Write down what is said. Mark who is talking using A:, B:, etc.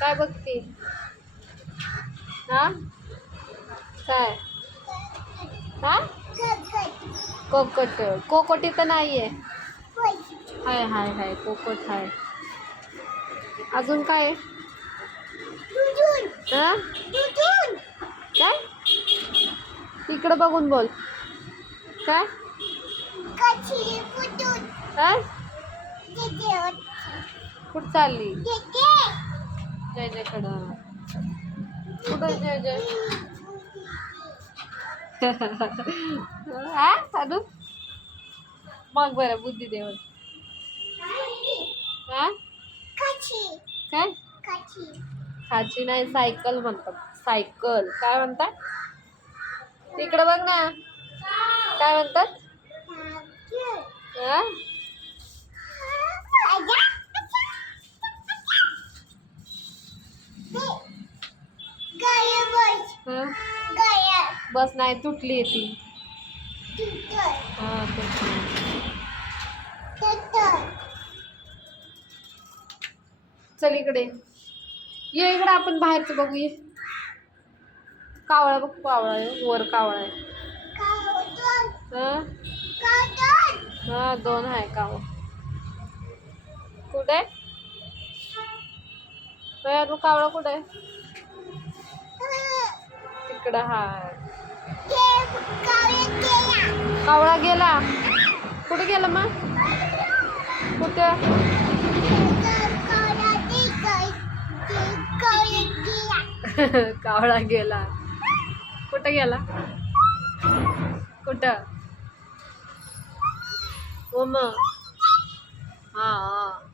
A: काय बघते? हा? काय? हा? कोकट कोकोटी तर नाही नाहीये. हाय हाय हाय कोकट हाय. अजून काय? आहे? काय? इकडं बघून बोल. काय? हा? कुठं चालली? जय जयकडं कुठं जय जय? हा मग बरं बुद्धी देव हा काय? खाची नाही सायकल म्हणतात. सायकल. काय म्हणतात? इकडं बघ ना. काय म्हणतात? हा? बस नाही तुटली ती. हा तुटली. चल इकडे. ये इकडे आपण बाहेरचं बघू ये कावळा बघ कावळा आहे वर कावळा आहे. हा? हा दोन आहे कावळा. कुठे? कावळा कुठे आहे? तिकडं हा. कावळा गेला. कुठे गेला मग? कुठे? कावळा गेला. कुठं गेला? कुठं? हो मग. हा हा.